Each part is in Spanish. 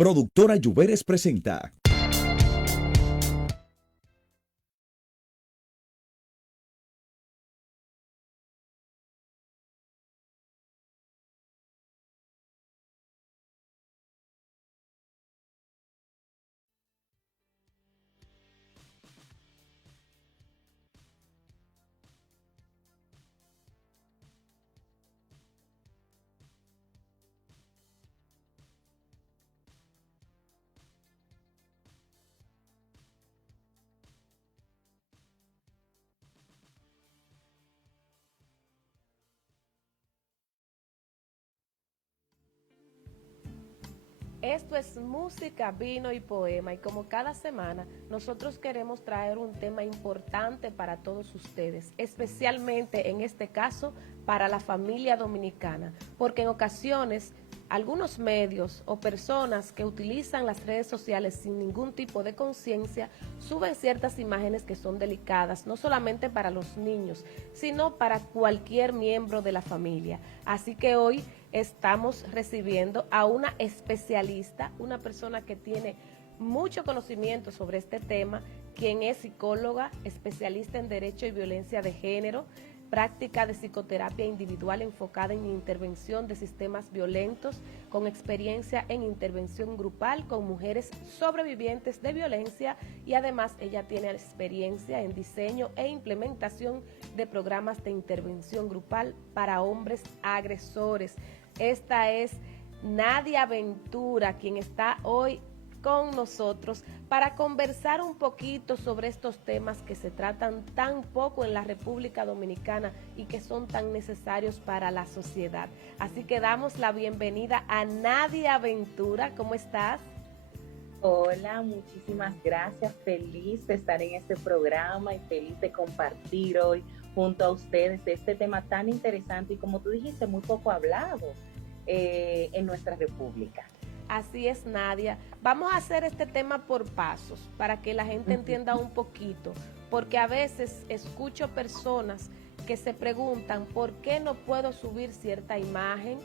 Productora Lluveres presenta. Esto es música, vino y poema, y como cada semana nosotros queremos traer un tema importante para todos ustedes, especialmente en este caso para la familia dominicana, porque en ocasiones algunos medios o personas que utilizan las redes sociales sin ningún tipo de conciencia suben ciertas imágenes que son delicadas, no solamente para los niños, sino para cualquier miembro de la familia. Así que hoy estamos recibiendo a una especialista, una persona que tiene mucho conocimiento sobre este tema, quien es psicóloga, especialista en Derecho y Violencia de Género, práctica de psicoterapia individual enfocada en intervención de sistemas violentos, con experiencia en intervención grupal con mujeres sobrevivientes de violencia, y además ella tiene experiencia en diseño e implementación de programas de intervención grupal para hombres agresores. Esta es Nadia Ventura, quien está hoy con nosotros para conversar un poquito sobre estos temas que se tratan tan poco en la República Dominicana y que son tan necesarios para la sociedad. Así que damos la bienvenida a Nadia Ventura. ¿Cómo estás? Hola, muchísimas gracias. Feliz de estar en este programa y feliz de compartir hoy junto a ustedes este tema tan interesante y, como tú dijiste, muy poco hablado en nuestra república. Así es, Nadia. Vamos a hacer este tema por pasos para que la gente entienda un poquito, porque a veces escucho personas que se preguntan por qué no puedo subir cierta imagen,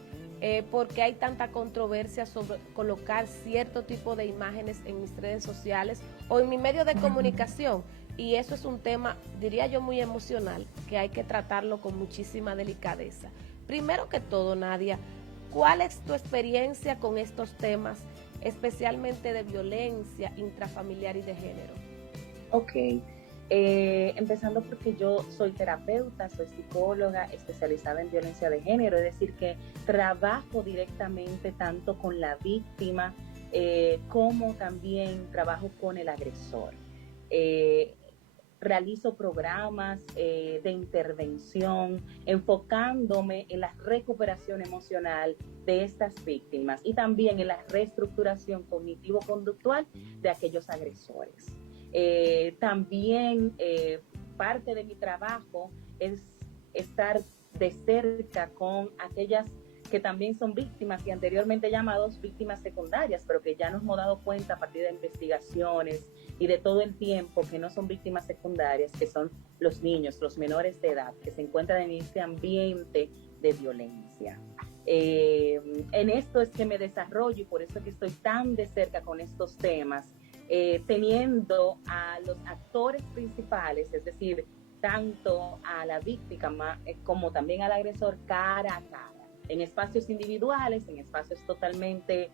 por qué hay tanta controversia sobre colocar cierto tipo de imágenes en mis redes sociales o en mi medio de comunicación. Y eso es un tema, diría yo, muy emocional, que hay que tratarlo con muchísima delicadeza. Primero que todo, Nadia, ¿cuál es tu experiencia con estos temas, especialmente de violencia intrafamiliar y de género? Ok, empezando porque yo soy terapeuta, soy psicóloga especializada en violencia de género, es decir, que trabajo directamente tanto con la víctima como también trabajo con el agresor. Eh, Realizo programas de intervención enfocándome en la recuperación emocional de estas víctimas y también en la reestructuración cognitivo-conductual de aquellos agresores. También parte de mi trabajo es estar de cerca con aquellas que también son víctimas y anteriormente llamados víctimas secundarias, pero que ya nos hemos dado cuenta a partir de investigaciones y de todo el tiempo que no son víctimas secundarias, que son los niños, los menores de edad, que se encuentran en este ambiente de violencia. En esto es que me desarrollo y por eso es que estoy tan de cerca con estos temas, teniendo a los actores principales, es decir, tanto a la víctima como también al agresor cara a cara, en espacios individuales, en espacios totalmente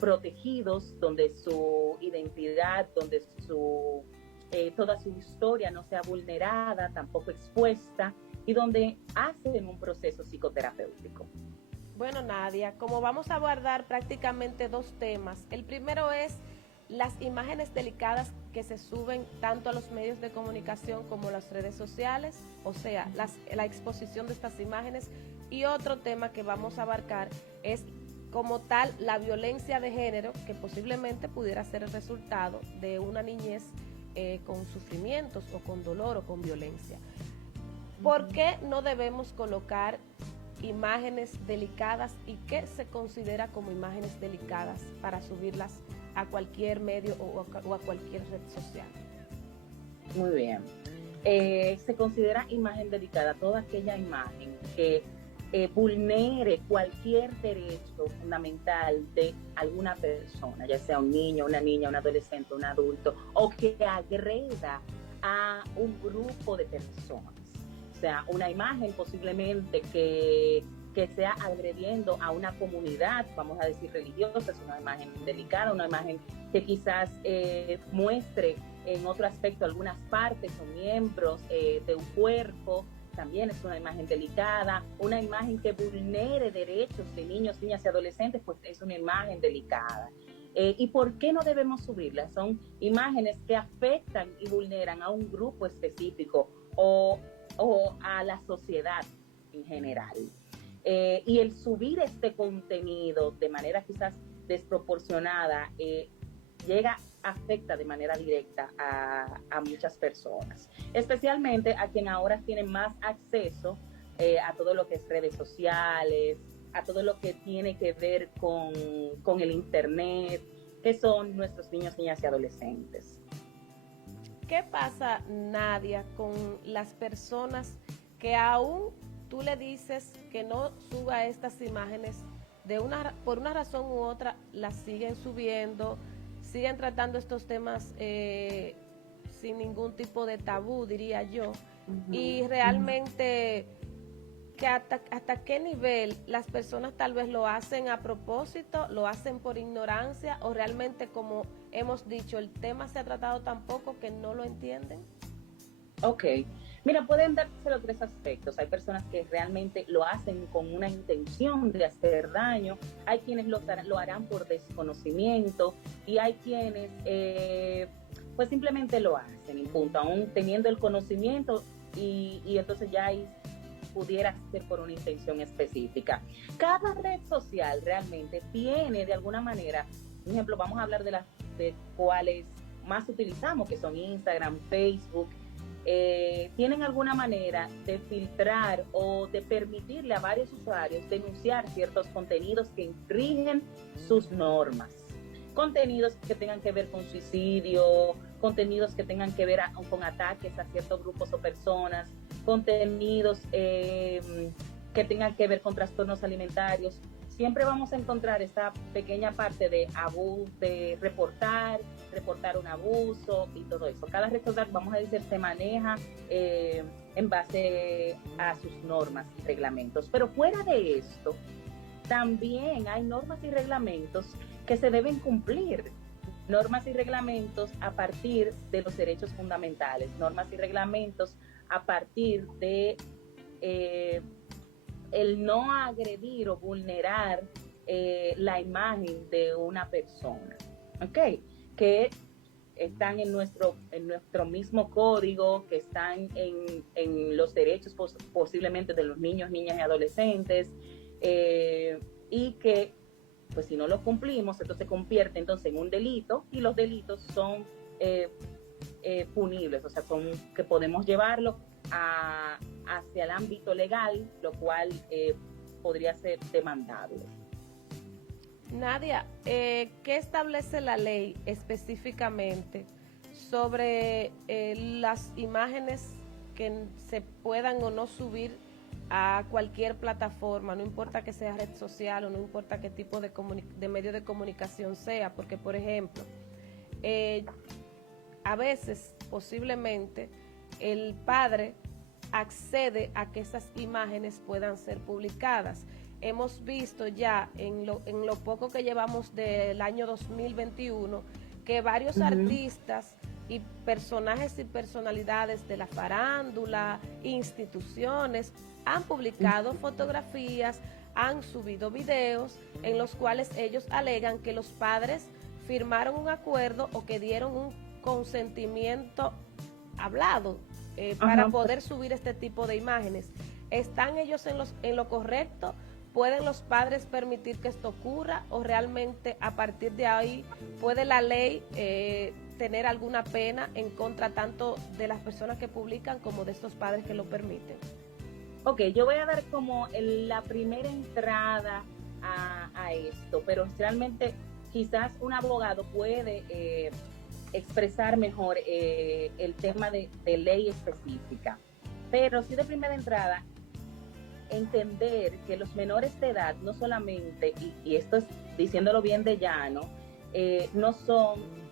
protegidos, donde su identidad, donde toda su historia no sea vulnerada, tampoco expuesta, y donde hacen un proceso psicoterapéutico. Bueno, Nadia, como vamos a abordar prácticamente dos temas, el primero es las imágenes delicadas que se suben tanto a los medios de comunicación como a las redes sociales, o sea, la exposición de estas imágenes, y otro tema que vamos a abarcar es como tal la violencia de género, que posiblemente pudiera ser el resultado de una niñez con sufrimientos o con dolor o con violencia. ¿Por qué no debemos colocar imágenes delicadas y qué se considera como imágenes delicadas para subirlas a cualquier medio o a cualquier red social? Muy bien. Se considera imagen delicada toda aquella imagen que vulnere cualquier derecho fundamental de alguna persona, ya sea un niño, una niña, un adolescente, un adulto, o que agreda a un grupo de personas. O sea, una imagen posiblemente que sea agrediendo a una comunidad, vamos a decir religiosa, es una imagen delicada, una imagen que quizás muestre en otro aspecto algunas partes o miembros de un cuerpo, también es una imagen delicada. Una imagen que vulnere derechos de niños, niñas y adolescentes, pues es una imagen delicada. ¿Y por qué no debemos subirlas? Son imágenes que afectan y vulneran a un grupo específico o a la sociedad en general. Y el subir este contenido de manera quizás desproporcionada afecta de manera directa a muchas personas, especialmente a quien ahora tienen más acceso a todo lo que es redes sociales, a todo lo que tiene que ver con el internet, que son nuestros niños, niñas y adolescentes. ¿Qué pasa, Nadia, con las personas que aún tú le dices que no suba estas imágenes, por una razón u otra las siguen subiendo, siguen tratando estos temas sin ningún tipo de tabú, diría yo, y realmente que hasta qué nivel las personas tal vez lo hacen a propósito, lo hacen por ignorancia, o realmente, como hemos dicho, el tema se ha tratado tan poco que no lo entienden? Ok, mira, pueden darse los tres aspectos. Hay personas que realmente lo hacen con una intención de hacer daño, hay quienes lo harán por desconocimiento y hay quienes pues simplemente lo hacen y punto, aún teniendo el conocimiento y entonces ya ahí pudiera ser por una intención específica. Cada red social realmente tiene de alguna manera, por ejemplo, vamos a hablar de cuáles más utilizamos, que son Instagram, Facebook, tienen alguna manera de filtrar o de permitirle a varios usuarios denunciar ciertos contenidos que infringen sus normas. Contenidos que tengan que ver con suicidio, contenidos que tengan que ver con ataques a ciertos grupos o personas, contenidos que tengan que ver con trastornos alimentarios. Siempre vamos a encontrar esta pequeña parte de reportar un abuso y todo eso. Cada red social, vamos a decir, se maneja en base a sus normas y reglamentos. Pero fuera de esto, también hay normas y reglamentos que se deben cumplir. Normas y reglamentos a partir de los derechos fundamentales, normas y reglamentos a partir de el no agredir o vulnerar la imagen de una persona, ¿ok? Que están en nuestro mismo código, que están en los derechos posiblemente de los niños, niñas y adolescentes, y que pues si no lo cumplimos, entonces se convierte entonces en un delito, y los delitos son punibles, o sea, que podemos llevarlo hacia el ámbito legal, lo cual podría ser demandable. Nadia, ¿qué establece la ley específicamente sobre las imágenes que se puedan o no subir a cualquier plataforma, no importa que sea red social o no importa qué tipo de medio de comunicación sea? Porque, por ejemplo, a veces, posiblemente, el padre accede a que esas imágenes puedan ser publicadas. Hemos visto ya en lo poco que llevamos del año 2021 que varios artistas y personajes y personalidades de la farándula, instituciones, han publicado fotografías, han subido videos en los cuales ellos alegan que los padres firmaron un acuerdo o que dieron un consentimiento hablado para poder subir este tipo de imágenes. ¿Están ellos en lo correcto? ¿Pueden los padres permitir que esto ocurra, o realmente a partir de ahí puede la ley tener alguna pena en contra tanto de las personas que publican como de estos padres que lo permiten? Ok, yo voy a dar como la primera entrada a esto, pero realmente quizás un abogado puede expresar mejor el tema de ley específica. Pero sí, de primera entrada, entender que los menores de edad no solamente, y esto es diciéndolo bien de llano, no son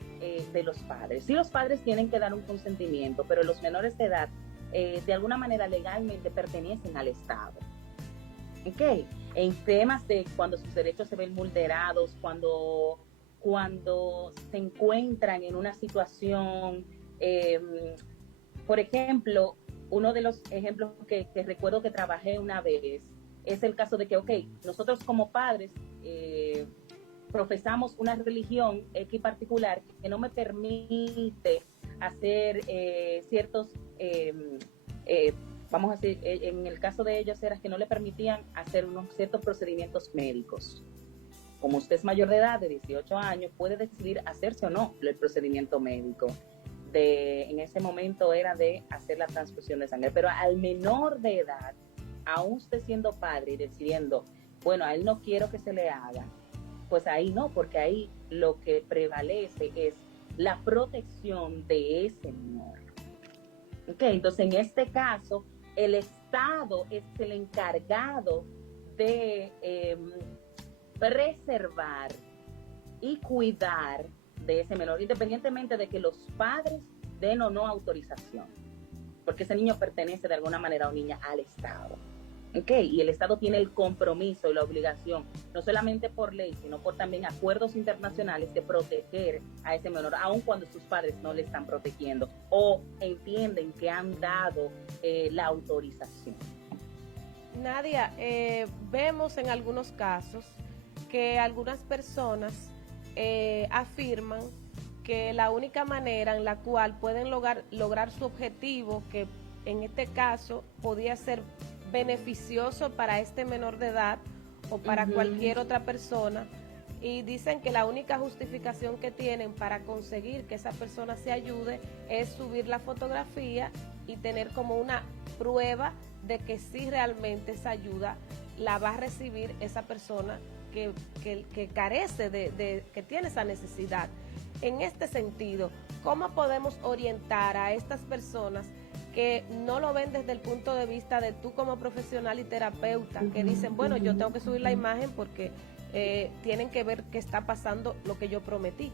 de los padres. Sí, los padres tienen que dar un consentimiento, pero los menores de edad de alguna manera legalmente pertenecen al Estado. ¿Ok? En temas de cuando sus derechos se ven vulnerados, cuando se encuentran en una situación, por ejemplo, uno de los ejemplos que recuerdo que trabajé una vez es el caso de que, ok, nosotros como padres profesamos una religión X particular que no me permite hacer ciertos, vamos a decir, en el caso de ellos era que no le permitían hacer unos ciertos procedimientos médicos. Como usted es mayor de edad, de 18 años, puede decidir hacerse o no el procedimiento médico. En ese momento era de hacer la transfusión de sangre, pero al menor de edad, aún usted siendo padre y decidiendo, bueno, a él no quiero que se le haga, pues ahí no, porque ahí lo que prevalece es la protección de ese menor. Okay, entonces en este caso, el Estado es el encargado de preservar y cuidar de ese menor, independientemente de que los padres den o no autorización, porque ese niño pertenece de alguna manera o niña al Estado. Okay, y el Estado tiene el compromiso y la obligación, no solamente por ley, sino por también acuerdos internacionales, de proteger a ese menor, aun cuando sus padres no le están protegiendo o entienden que han dado la autorización. Nadia, vemos en algunos casos que algunas personas afirman que la única manera en la cual pueden lograr su objetivo, que en este caso podía ser beneficioso para este menor de edad o para cualquier otra persona, y dicen que la única justificación que tienen para conseguir que esa persona se ayude es subir la fotografía y tener como una prueba de que sí realmente esa ayuda la va a recibir esa persona que carece que tiene esa necesidad. En este sentido, ¿cómo podemos orientar a estas personas que no lo ven desde el punto de vista de tú como profesional y terapeuta, que dicen, bueno, yo tengo que subir la imagen porque tienen que ver qué está pasando, lo que yo prometí?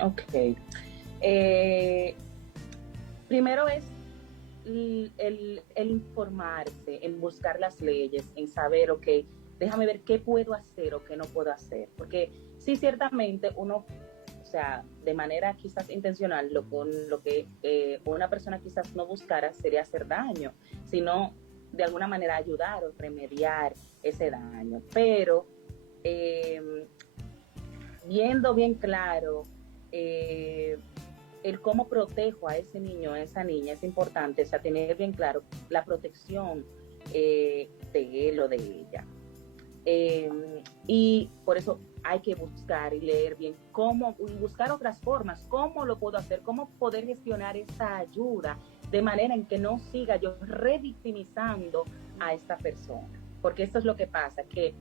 Ok. Primero es el informarse, en buscar las leyes, en saber, ok, déjame ver qué puedo hacer o qué no puedo hacer, porque sí, ciertamente uno, o sea, de manera quizás intencional, lo que una persona quizás no buscara sería hacer daño, sino de alguna manera ayudar o remediar ese daño. Pero viendo bien claro el cómo protejo a ese niño, a esa niña, es importante, o sea, tener bien claro la protección de él o de ella. Y por eso hay que buscar y leer bien cómo, y buscar otras formas, cómo lo puedo hacer, cómo poder gestionar esta ayuda de manera en que no siga yo revictimizando a esta persona, porque esto es lo que pasa, que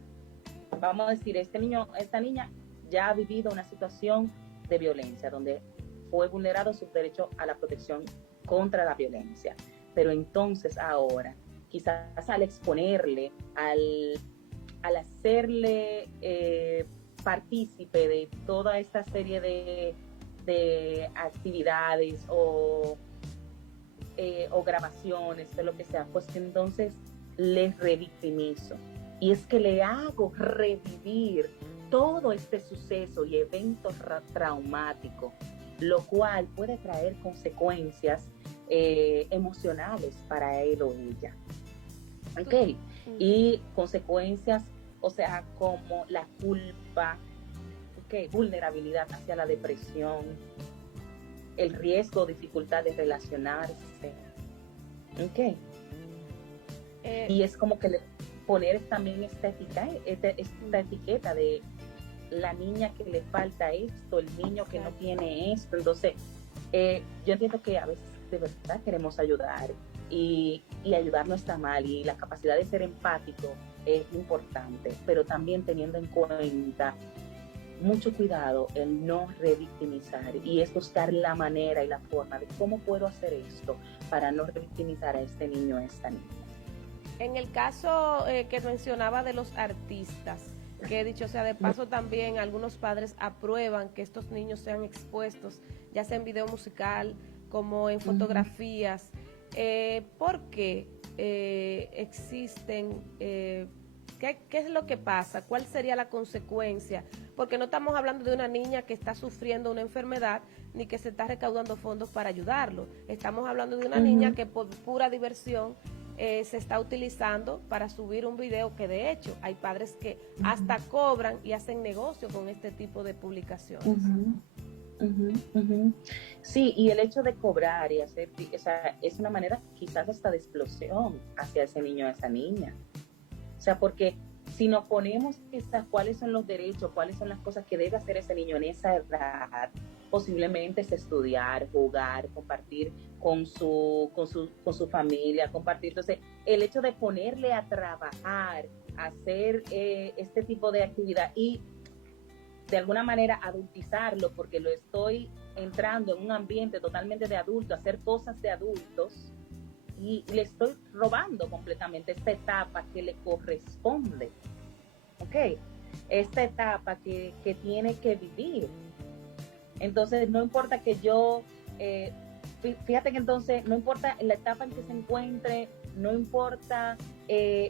vamos a decir, este niño, esta niña ya ha vivido una situación de violencia donde fue vulnerado su derecho a la protección contra la violencia, pero entonces ahora quizás al exponerle, al hacerle partícipe de toda esta serie de actividades o grabaciones, de lo que sea, pues entonces les revictimizo. Y es que le hago revivir todo este suceso y evento traumático, lo cual puede traer consecuencias emocionales para él o ella. ¿Ok? Y consecuencias, o sea, como la culpa, ¿ok? Vulnerabilidad hacia la depresión, el riesgo o dificultad de relacionarse. ¿Ok? Y es como que poner también esta etiqueta de la niña que le falta esto, el niño que no tiene esto. Entonces, yo entiendo que a veces de verdad queremos ayudar y ayudar no está mal, y la capacidad de ser empático es importante, pero también teniendo en cuenta mucho cuidado el no revictimizar, y es buscar la manera y la forma de cómo puedo hacer esto para no revictimizar a este niño o a esta niña. En el caso que mencionaba de los artistas, que dicho sea de paso también algunos padres aprueban que estos niños sean expuestos, ya sea en video musical como en fotografías, ¿por qué existen? ¿Qué es lo que pasa? ¿Cuál sería la consecuencia? Porque no estamos hablando de una niña que está sufriendo una enfermedad ni que se está recaudando fondos para ayudarlo. Estamos hablando de una niña que por pura diversión se está utilizando para subir un video, que de hecho hay padres que hasta cobran y hacen negocio con este tipo de publicaciones. Sí, y el hecho de cobrar y hacer, o sea, es una manera quizás hasta de explosión hacia ese niño o esa niña. O sea, porque si nos ponemos quizás cuáles son los derechos, cuáles son las cosas que debe hacer ese niño en esa edad, posiblemente es estudiar, jugar, compartir con su familia, compartir. Entonces, el hecho de ponerle a trabajar, hacer este tipo de actividad y de alguna manera adultizarlo, porque lo estoy entrando en un ambiente totalmente de adulto, hacer cosas de adultos, y le estoy robando completamente esta etapa que le corresponde, ¿ok? Esta etapa que tiene que vivir. Entonces, no importa que yo, fíjate que entonces, no importa la etapa en que se encuentre, no importa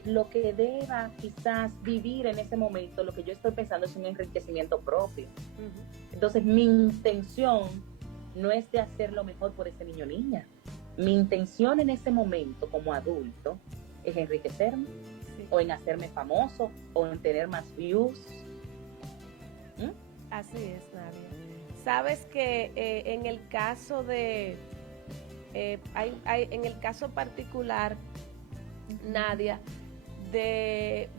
lo que deba quizás vivir en ese momento, lo que yo estoy pensando es un enriquecimiento propio. Entonces, mi intención no es de hacer lo mejor por ese niño o niña. Mi intención en ese momento como adulto es enriquecerme, o en hacerme famoso, o en tener más views. Así es, Nadia. Sabes que en el caso de, en el caso particular, Nadia, de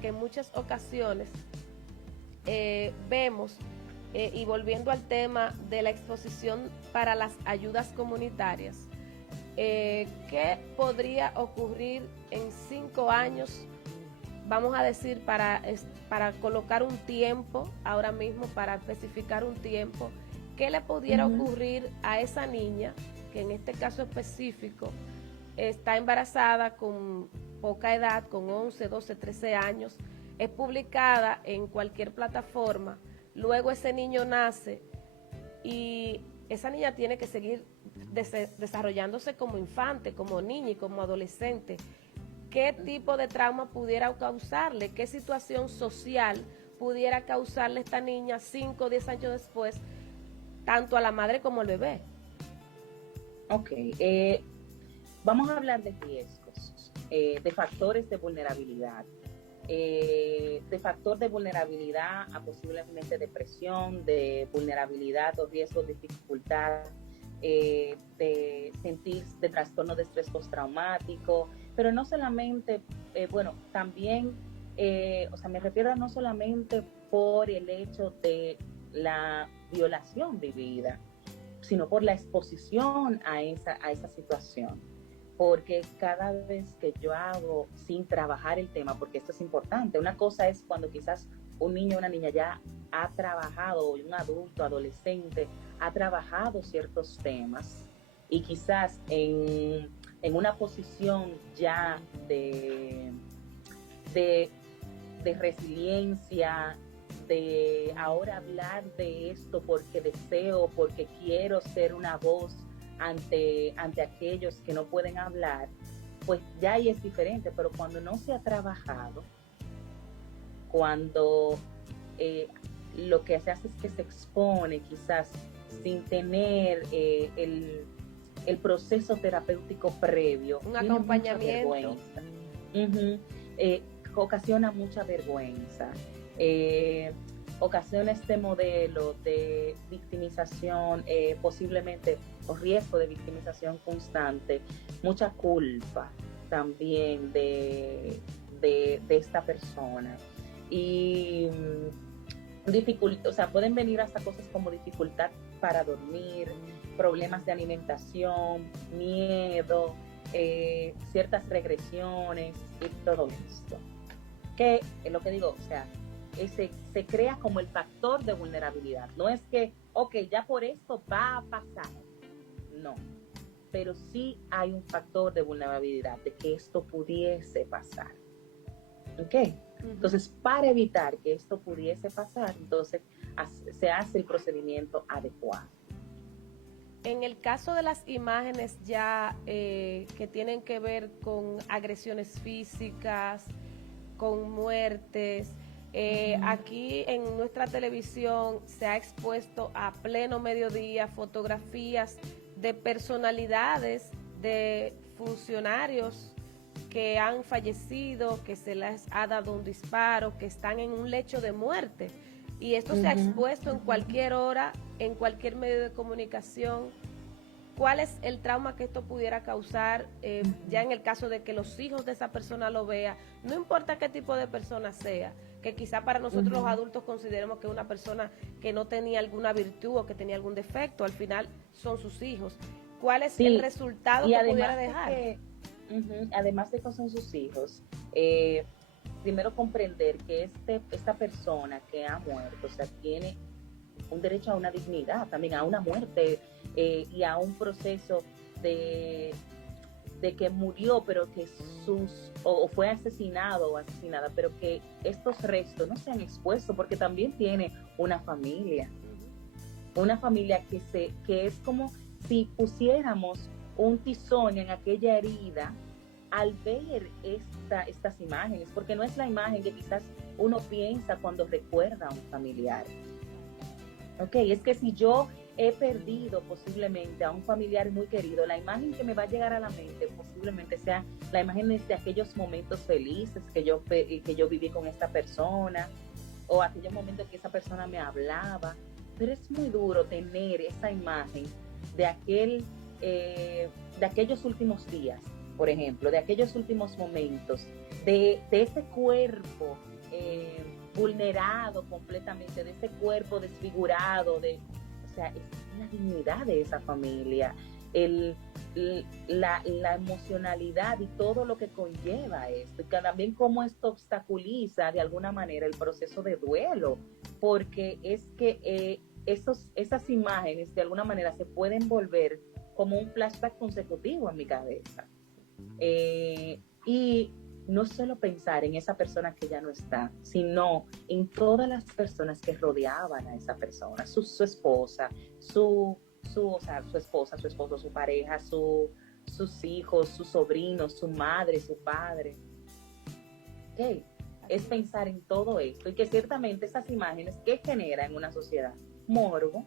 que en muchas ocasiones vemos, y volviendo al tema de la exposición para las ayudas comunitarias, ¿qué podría ocurrir en 5 años? Vamos a decir, para colocar un tiempo, ahora mismo, para especificar un tiempo, ¿qué le pudiera ocurrir a esa niña, que en este caso específico está embarazada con poca edad, con 11, 12, 13 años, es publicada en cualquier plataforma, luego ese niño nace y esa niña tiene que seguir desarrollándose como infante, como niña y como adolescente? ¿Qué tipo de trauma pudiera causarle? ¿Qué situación social pudiera causarle a esta niña 5 o 10 años después, tanto a la madre como al bebé? Ok, vamos a hablar de riesgos, de factores de vulnerabilidad, de factor de vulnerabilidad a posiblemente depresión, de vulnerabilidad o riesgos de dificultad, de sentir de trastorno de estrés postraumático, pero no solamente, bueno, también, o sea, me refiero a no solamente por el hecho de la violación vivida, sino por la exposición a esa situación. Porque cada vez que yo hago sin trabajar el tema, porque esto es importante, una cosa es cuando quizás un niño o una niña ya ha trabajado, un adulto, adolescente, ha trabajado ciertos temas y quizás en una posición ya de resiliencia, de ahora hablar de esto porque deseo, porque quiero ser una voz ante aquellos que no pueden hablar, pues ya ahí es diferente. Pero cuando no se ha trabajado, cuando lo que se hace es que se expone quizás sin tener el proceso terapéutico previo, un acompañamiento, ocasiona mucha vergüenza, ocasiona este modelo de victimización, posiblemente, o riesgo de victimización constante, mucha culpa también de esta persona. Y o sea, pueden venir hasta cosas como dificultad para dormir, problemas de alimentación, miedo, ciertas regresiones y todo esto. Que es lo que digo, o sea, se crea como el factor de vulnerabilidad. No es que, ok, ya por esto va a pasar. No. pero sí hay un factor de vulnerabilidad, de que esto pudiese pasar. ¿Ok? Entonces, para evitar que esto pudiese pasar, entonces se hace el procedimiento adecuado. En el caso de las imágenes ya que tienen que ver con agresiones físicas, con muertes, aquí en nuestra televisión se ha expuesto a pleno mediodía fotografías de personalidades, de funcionarios que han fallecido, que se les ha dado un disparo, que están en un lecho de muerte. Y esto se ha expuesto en cualquier hora, en cualquier medio de comunicación. ¿Cuál es el trauma que esto pudiera causar ya en el caso de que los hijos de esa persona lo vean? No importa qué tipo de persona sea, que quizá para nosotros los adultos consideremos que una persona que no tenía alguna virtud o que tenía algún defecto, al final son sus hijos. ¿Cuál es el resultado que pudiera dejar? Además de que son sus hijos, primero comprender que esta persona que ha muerto, o sea, tiene un derecho a una dignidad, también a una muerte y a un proceso de que murió, pero que o fue asesinado o asesinada, pero que estos restos no sean expuestos, porque también tiene una familia que es como si pusiéramos un tizón en aquella herida al ver estas imágenes, porque no es la imagen que quizás uno piensa cuando recuerda a un familiar. Ok, es que si yo he perdido posiblemente a un familiar muy querido, la imagen que me va a llegar a la mente posiblemente sea la imagen de aquellos momentos felices que yo viví con esta persona, o aquellos momentos que esa persona me hablaba, pero es muy duro tener esa imagen de aquellos últimos días, por ejemplo, de aquellos últimos momentos, de ese cuerpo vulnerado completamente, de ese cuerpo desfigurado, o sea, es la dignidad de esa familia, la emocionalidad y todo lo que conlleva esto, y también cómo esto obstaculiza de alguna manera el proceso de duelo, porque es que esas imágenes de alguna manera se pueden volver como un flashback consecutivo en mi cabeza. Y no solo pensar en esa persona que ya no está, sino en todas las personas que rodeaban a esa persona, su esposa, su esposa, su esposo, su pareja, sus hijos, sus sobrinos, su madre, su padre. Okay. Es pensar en todo esto y que ciertamente esas imágenes que generan en una sociedad morbo.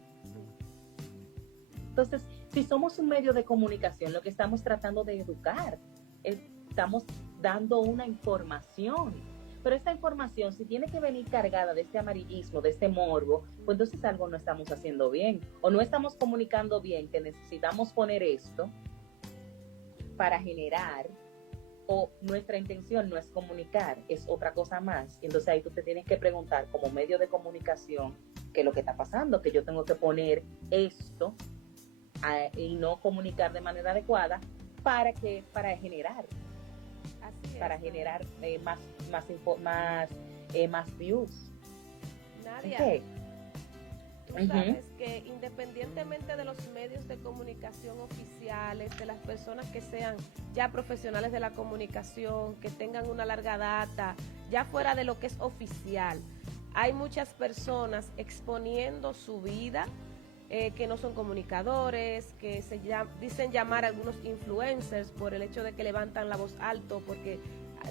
Entonces, si somos un medio de comunicación, lo que estamos tratando de educar, estamos dando una información, pero esta información, si tiene que venir cargada de este amarillismo, de este morbo, pues entonces algo no estamos haciendo bien, o no estamos comunicando bien, que necesitamos poner esto para generar, o nuestra intención no es comunicar, es otra cosa más. Entonces ahí tú te tienes que preguntar como medio de comunicación qué es lo que está pasando, que yo tengo que poner esto y no comunicar de manera adecuada para generar. Así para generar más views. Nadia, okay. Tú sabes que independientemente de los medios de comunicación oficiales, de las personas que sean ya profesionales de la comunicación, que tengan una larga data, ya fuera de lo que es oficial, hay muchas personas exponiendo su vida, que no son comunicadores, que dicen llamar a algunos influencers por el hecho de que levantan la voz alto, porque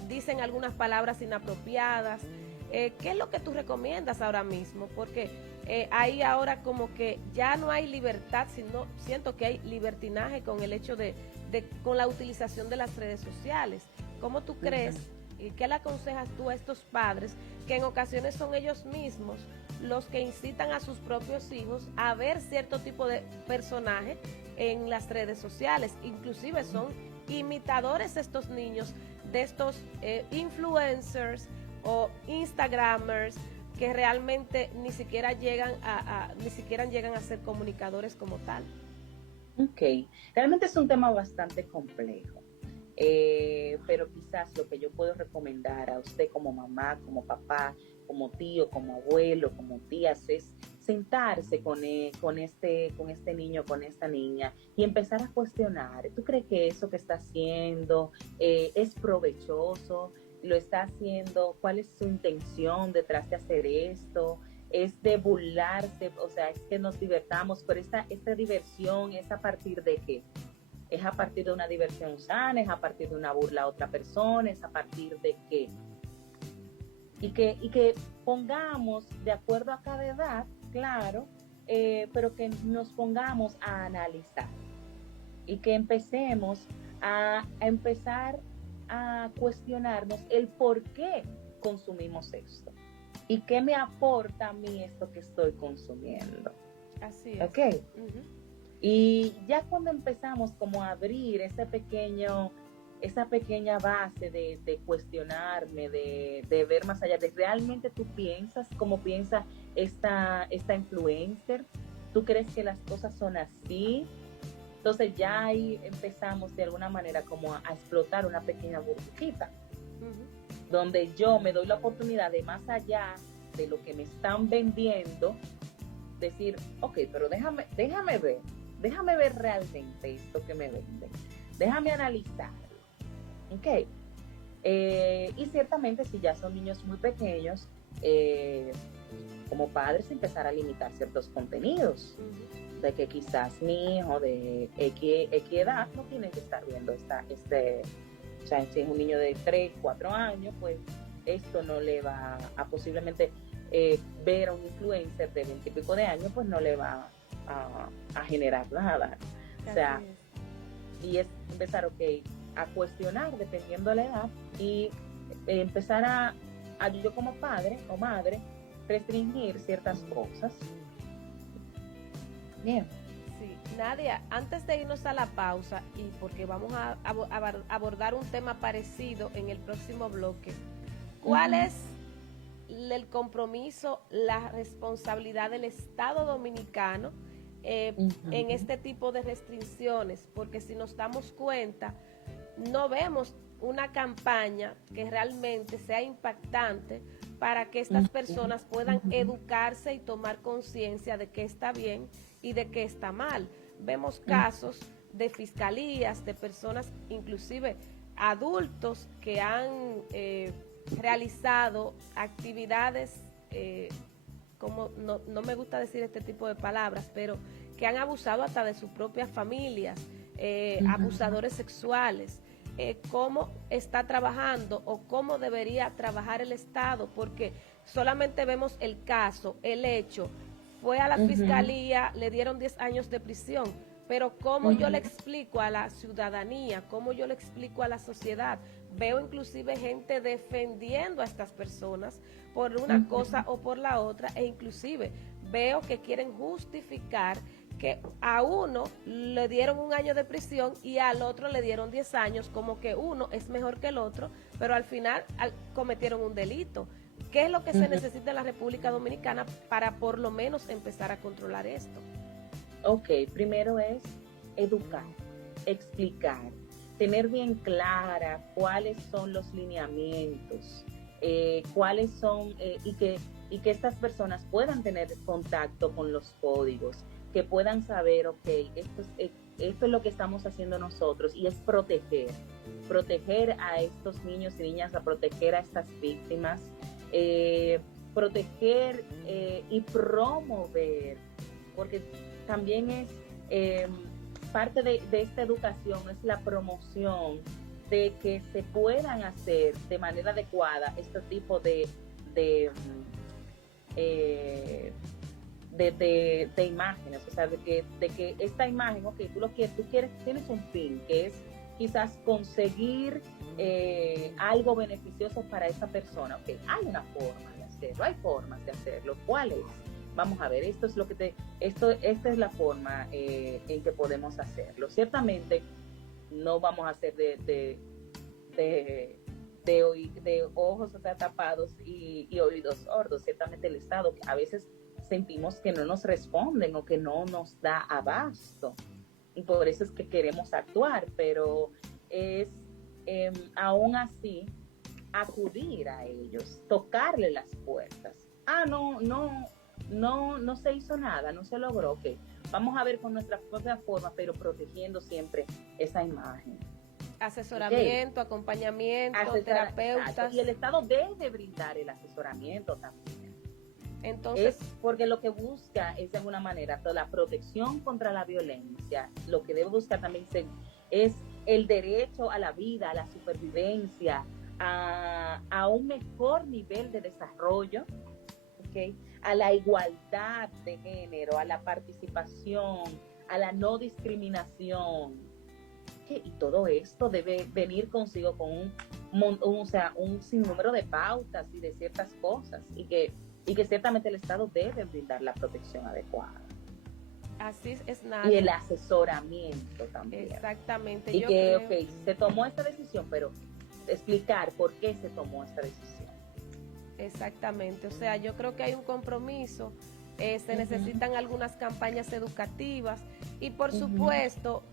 dicen algunas palabras inapropiadas. ¿Qué es lo que tú recomiendas ahora mismo? Porque ahí ahora como que ya no hay libertad, sino siento que hay libertinaje con el hecho con la utilización de las redes sociales. ¿Cómo tú crees y qué le aconsejas tú a estos padres que en ocasiones son ellos mismos los que incitan a sus propios hijos a ver cierto tipo de personaje en las redes sociales? Inclusive son imitadores estos niños de estos influencers o instagramers que realmente ni siquiera llegan a ser comunicadores como tal. Ok, realmente es un tema bastante complejo. Pero quizás lo que yo puedo recomendar a usted como mamá, como papá, como tío, como abuelo, como tías, es sentarse con este niño, con esta niña y empezar a cuestionar, ¿tú crees que eso que está haciendo es provechoso? ¿Lo está haciendo? ¿Cuál es su intención detrás de hacer esto? ¿Es de burlarse? O sea, es que nos divertamos, pero esta diversión es a partir de qué? ¿Es a partir de una diversión sana? ¿Es a partir de una burla a otra persona? ¿Es a partir de qué? Y que pongamos de acuerdo a cada edad, claro, pero que nos pongamos a analizar y que empecemos a empezar a cuestionarnos el por qué consumimos esto y qué me aporta a mí esto que estoy consumiendo. Así es. ¿Ok? Uh-huh. Y ya cuando empezamos como a abrir esa pequeña base de cuestionarme, de ver más allá, de realmente tú piensas como piensa esta influencer, tú crees que las cosas son así. Entonces ya ahí empezamos de alguna manera como a explotar una pequeña burbujita, uh-huh, donde yo me doy la oportunidad de más allá de lo que me están vendiendo, decir, ok, pero déjame ver realmente esto que me venden, déjame analizar, ok. Y ciertamente si ya son niños muy pequeños, como padres empezar a limitar ciertos contenidos, uh-huh, de que quizás mi hijo de X edad no tiene que estar viendo o sea, si es un niño de 3, 4 años, pues esto no le va a posiblemente ver a un influencer de 20 y pico de años, pues no le va a generar nada. O sea, y es empezar, ok, a cuestionar dependiendo de la edad y empezar a yo como padre o madre restringir ciertas cosas. Bien. Sí, Nadia, antes de irnos a la pausa, y porque vamos a abordar un tema parecido en el próximo bloque, ¿cuál uh-huh. es el compromiso, la responsabilidad del Estado Dominicano uh-huh. en este tipo de restricciones? Porque si nos damos cuenta, no vemos una campaña que realmente sea impactante para que estas personas puedan educarse y tomar conciencia de qué está bien y de qué está mal. Vemos casos de fiscalías, de personas, inclusive adultos, que han realizado actividades, como no me gusta decir este tipo de palabras, pero que han abusado hasta de sus propias familias, abusadores sexuales. Cómo está trabajando o cómo debería trabajar el Estado, porque solamente vemos el caso, el hecho, fue a la uh-huh. fiscalía, le dieron 10 años de prisión, pero cómo uh-huh. yo le explico a la ciudadanía, cómo yo le explico a la sociedad. Veo inclusive gente defendiendo a estas personas por una uh-huh. cosa o por la otra, e inclusive veo que quieren justificar que a uno le dieron 1 año de prisión y al otro le dieron 10 años, como que uno es mejor que el otro, pero al final cometieron un delito. ¿Qué es lo que uh-huh. se necesita en la República Dominicana para por lo menos empezar a controlar esto? Ok, primero es educar, explicar, tener bien clara cuáles son los lineamientos, cuáles son, y que estas personas puedan tener contacto con los códigos, que puedan saber, ok, esto es lo que estamos haciendo nosotros, y es proteger a estos niños y niñas, a proteger a estas víctimas, proteger y promover, porque también es parte de esta educación, es la promoción de que se puedan hacer de manera adecuada este tipo de imágenes, o sea, de que esta imagen, ok, tienes un fin, que es quizás conseguir algo beneficioso para esta persona, ok, hay una forma de hacerlo, hay formas de hacerlo, ¿cuál es? Vamos a ver, esta es la forma en que podemos hacerlo. Ciertamente no vamos a hacer de ojos, o sea, tapados y oídos sordos. Ciertamente el Estado a veces sentimos que no nos responden o que no nos da abasto, y por eso es que queremos actuar, pero es aún así acudir a ellos, tocarle las puertas. No no se hizo nada, no se logró, ok, vamos a ver con nuestra propia forma, pero protegiendo siempre esa imagen. Asesoramiento, acompañamiento, terapeutas. Exacto. Y el Estado debe brindar el asesoramiento también. Entonces, porque lo que busca es de alguna manera toda la protección contra la violencia. Lo que debe buscar también es el derecho a la vida, a la supervivencia, a un mejor nivel de desarrollo, ¿okay? A la igualdad de género, a la participación, a la no discriminación. ¿Okay? Y todo esto debe venir consigo con un sinnúmero de pautas y de ciertas cosas, y que ciertamente el Estado debe brindar la protección adecuada. Así es, nada. Y el asesoramiento también. Exactamente. Y se tomó esta decisión, pero explicar por qué se tomó esta decisión. Exactamente. O sea, yo creo que hay un compromiso, se necesitan algunas campañas educativas y por supuesto,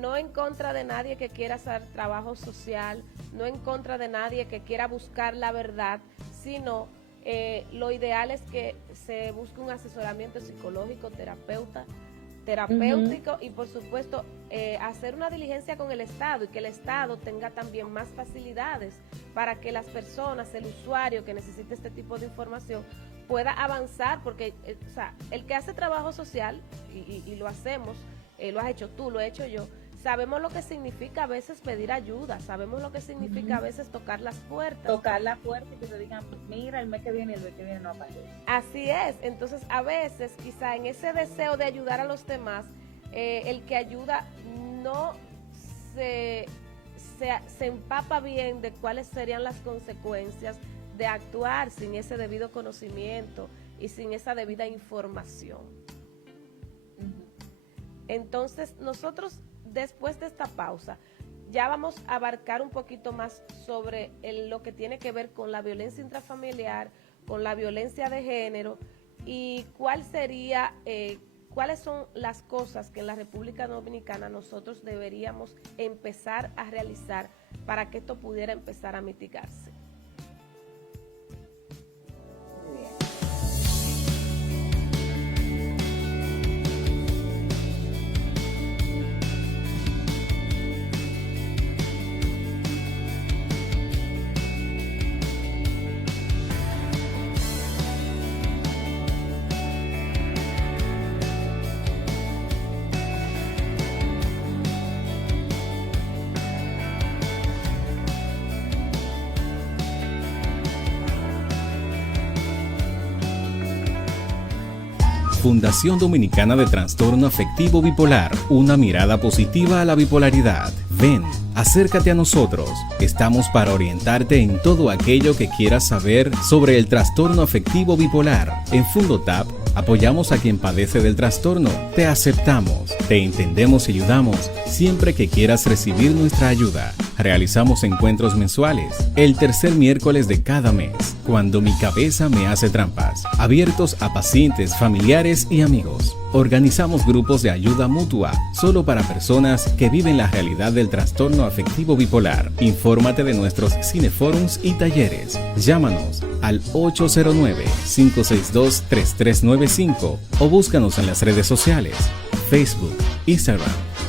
no en contra de nadie que quiera hacer trabajo social, no en contra de nadie que quiera buscar la verdad, sino lo ideal es que se busque un asesoramiento psicológico, terapéutico y por supuesto hacer una diligencia con el Estado y que el Estado tenga también más facilidades para que las personas, el usuario que necesite este tipo de información pueda avanzar, porque o sea, el que hace trabajo social y lo hacemos, lo has hecho tú, lo he hecho yo, sabemos lo que significa a veces pedir ayuda, sabemos lo que significa a veces tocar las puertas. Tocar la puerta y que te digan, mira, el mes que viene no aparece. Así es, entonces a veces quizá en ese deseo de ayudar a los demás, el que ayuda no se empapa bien de cuáles serían las consecuencias de actuar sin ese debido conocimiento y sin esa debida información. Entonces nosotros, después de esta pausa, ya vamos a abarcar un poquito más sobre lo que tiene que ver con la violencia intrafamiliar, con la violencia de género y cuáles son las cosas que en la República Dominicana nosotros deberíamos empezar a realizar para que esto pudiera empezar a mitigarse. Fundación Dominicana de Trastorno Afectivo Bipolar, una mirada positiva a la bipolaridad. Ven, acércate a nosotros. Estamos para orientarte en todo aquello que quieras saber sobre el trastorno afectivo bipolar. En Fundotap apoyamos a quien padece del trastorno. Te aceptamos, te entendemos y ayudamos siempre que quieras recibir nuestra ayuda. Realizamos encuentros mensuales, el tercer miércoles de cada mes, cuando mi cabeza me hace trampas, abiertos a pacientes, familiares y amigos. Organizamos grupos de ayuda mutua, solo para personas que viven la realidad del trastorno afectivo bipolar. Infórmate de nuestros cineforums y talleres. Llámanos al 809-562-3395 o búscanos en las redes sociales, Facebook, Instagram,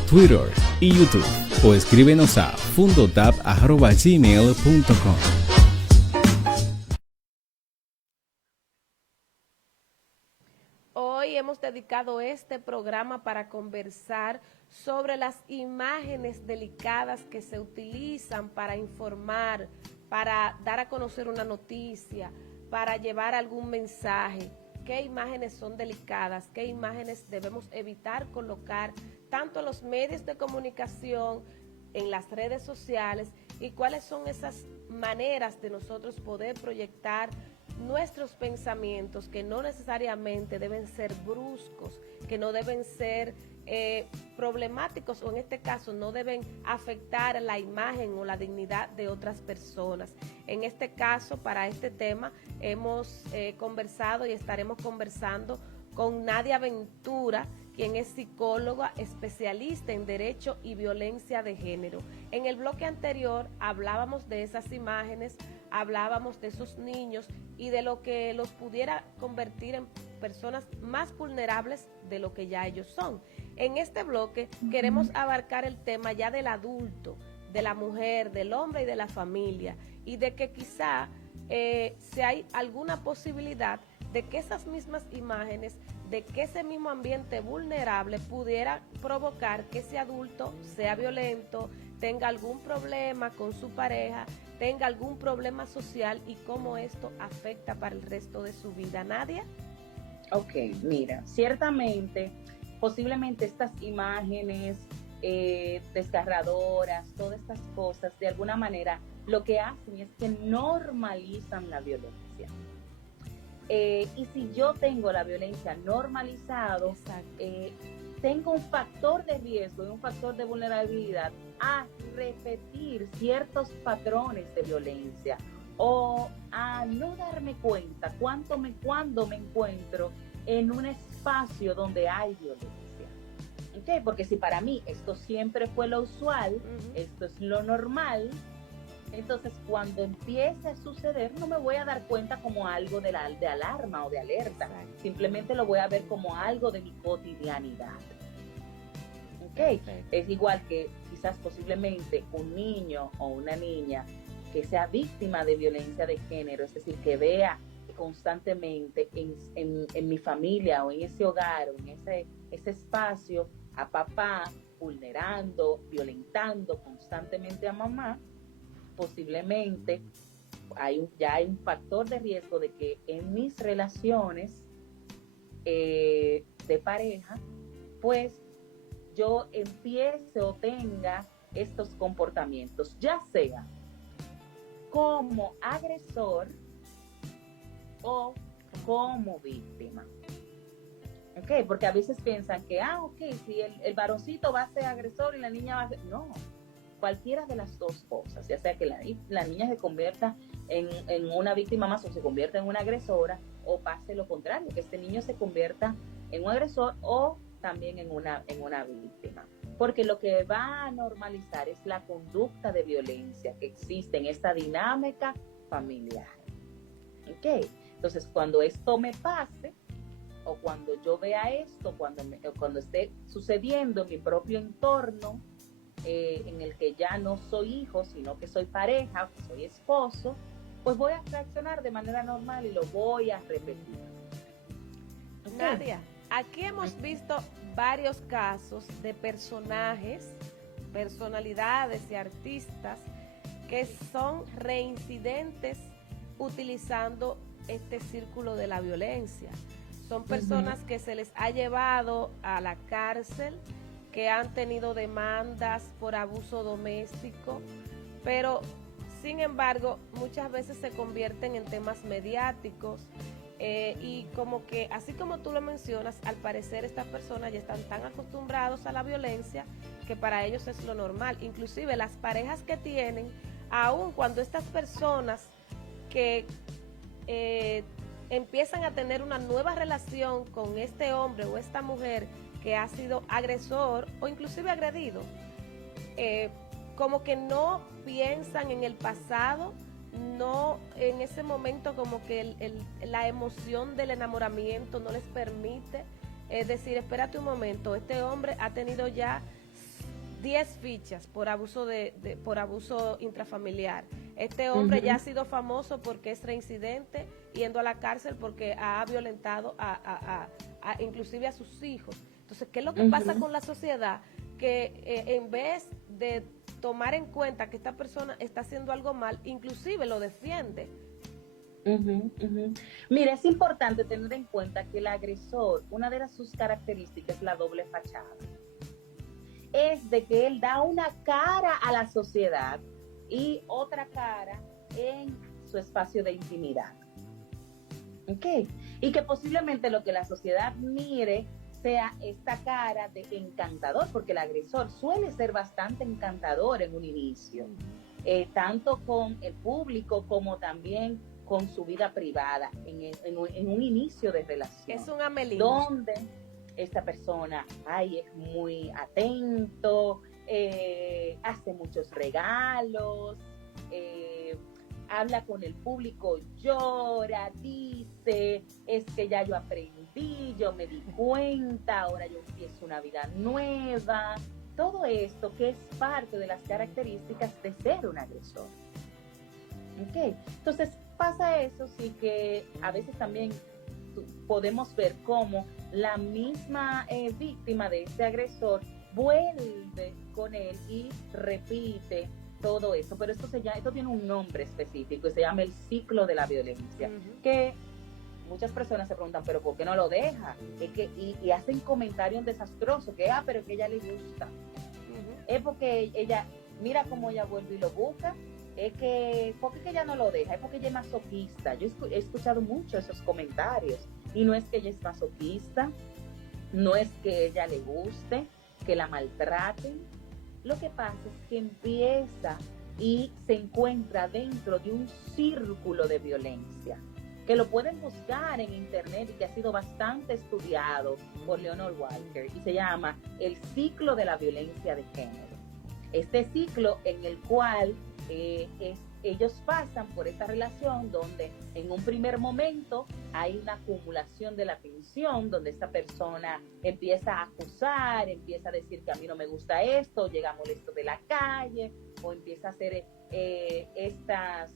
Twitter y YouTube, o escríbenos a fundotap@gmail.com. Hoy hemos dedicado este programa para conversar sobre las imágenes delicadas que se utilizan para informar, para dar a conocer una noticia, para llevar algún mensaje. ¿Qué imágenes son delicadas? ¿Qué imágenes debemos evitar colocar tanto en los medios de comunicación, en las redes sociales? ¿Y cuáles son esas maneras de nosotros poder proyectar nuestros pensamientos, que no necesariamente deben ser bruscos, que no deben ser problemáticos, o en este caso no deben afectar la imagen o la dignidad de otras personas? En este caso, para este tema, hemos conversado y estaremos conversando con Nadia Ventura, quien es psicóloga especialista en Derecho y Violencia de Género. En el bloque anterior hablábamos de esas imágenes, hablábamos de esos niños y de lo que los pudiera convertir personas más vulnerables de lo que ya ellos son. En este bloque queremos abarcar el tema ya del adulto, de la mujer, del hombre y de la familia, y de que quizá si hay alguna posibilidad de que esas mismas imágenes, de que ese mismo ambiente vulnerable pudiera provocar que ese adulto sea violento, tenga algún problema con su pareja, tenga algún problema social, y cómo esto afecta para el resto de su vida. Nadia. Ok, mira, ciertamente, posiblemente estas imágenes desgarradoras, todas estas cosas, de alguna manera, lo que hacen es que normalizan la violencia. Y si yo tengo la violencia normalizado, tengo un factor de riesgo y un factor de vulnerabilidad a repetir ciertos patrones de violencia o a no darme cuenta cuando me encuentro en un espacio donde hay violencia. ¿Okay? Porque si para mí esto siempre fue lo usual, esto es lo normal, entonces cuando empiece a suceder no me voy a dar cuenta como algo de alarma o de alerta. Simplemente lo voy a ver como algo de mi cotidianidad. ¿Okay? Es igual que quizás posiblemente un niño o una niña que sea víctima de violencia de género, es decir, que vea constantemente en mi familia o en ese hogar o en ese espacio a papá vulnerando, violentando constantemente a mamá. Posiblemente ya hay un factor de riesgo de que en mis relaciones de pareja, pues yo empiece o tenga estos comportamientos, ya sea como agresor o como víctima. ¿Ok? Porque a veces piensan que, si el varoncito va a ser agresor y la niña va a ser... No, cualquiera de las dos cosas, ya sea que la niña se convierta en una víctima más o se convierta en una agresora, o pase lo contrario, que este niño se convierta en un agresor o también en una víctima. Porque lo que va a normalizar es la conducta de violencia que existe en esta dinámica familiar. ¿Ok? Entonces, cuando esto me pase, o cuando yo vea esto, cuando esté sucediendo en mi propio entorno, en el que ya no soy hijo, sino que soy pareja, que soy esposo, pues voy a reaccionar de manera normal y lo voy a repetir. ¿Okay? Nadia, aquí hemos visto varios casos de personalidades y artistas que son reincidentes utilizando este círculo de la violencia. Son personas que se les ha llevado a la cárcel, que han tenido demandas por abuso doméstico, pero sin embargo muchas veces se convierten en temas mediáticos y como que, así como tú lo mencionas, al parecer estas personas ya están tan acostumbrados a la violencia que para ellos es lo normal. Inclusive las parejas que tienen, aun cuando estas personas que empiezan a tener una nueva relación con este hombre o esta mujer que ha sido agresor o inclusive agredido, como que no piensan en el pasado, no en ese momento, como que la emoción del enamoramiento no les permite decir, espérate un momento, este hombre ha tenido ya 10 fichas por abuso por abuso intrafamiliar. Este hombre ya ha sido famoso porque es reincidente, yendo a la cárcel porque ha violentado inclusive a sus hijos. Entonces, ¿qué es lo que pasa con la sociedad? Que en vez de tomar en cuenta que esta persona está haciendo algo mal, inclusive lo defiende. Mira, es importante tener en cuenta que el agresor, una de sus características es la doble fachada. Es de que él da una cara a la sociedad y otra cara en su espacio de intimidad. ¿Ok? Y que posiblemente lo que la sociedad mire sea esta cara de encantador, porque el agresor suele ser bastante encantador en un inicio, tanto con el público como también con su vida privada, en un inicio de relación. Es un amelino. Donde esta persona es muy atento, hace muchos regalos, habla con el público, llora, dice, es que ya yo aprendí, yo me di cuenta, ahora yo empiezo una vida nueva. Todo esto que es parte de las características de ser un agresor. ¿Ok? Entonces pasa eso, sí, que a veces también podemos ver cómo la misma víctima de este agresor vuelve con él y repite todo eso, pero esto tiene un nombre específico y se llama el ciclo de la violencia, que muchas personas se preguntan, pero ¿por qué no lo deja? Y hacen comentarios desastrosos, que pero que ella le gusta, es porque ella, mira cómo ella vuelve y lo busca, es que, ¿por qué ella no lo deja? Es porque ella es masoquista. Yo he escuchado mucho esos comentarios, y no es que ella es masoquista, no es que ella le guste, que la maltraten. Lo que pasa es que empieza y se encuentra dentro de un círculo de violencia, que lo pueden buscar en internet y que ha sido bastante estudiado por Leonard Walker, y se llama el ciclo de la violencia de género. Este ciclo en el cual ellos pasan por esta relación donde en un primer momento hay una acumulación de la tensión, donde esta persona empieza a acusar, empieza a decir que a mí no me gusta esto, llega molesto de la calle, o empieza a hacer estas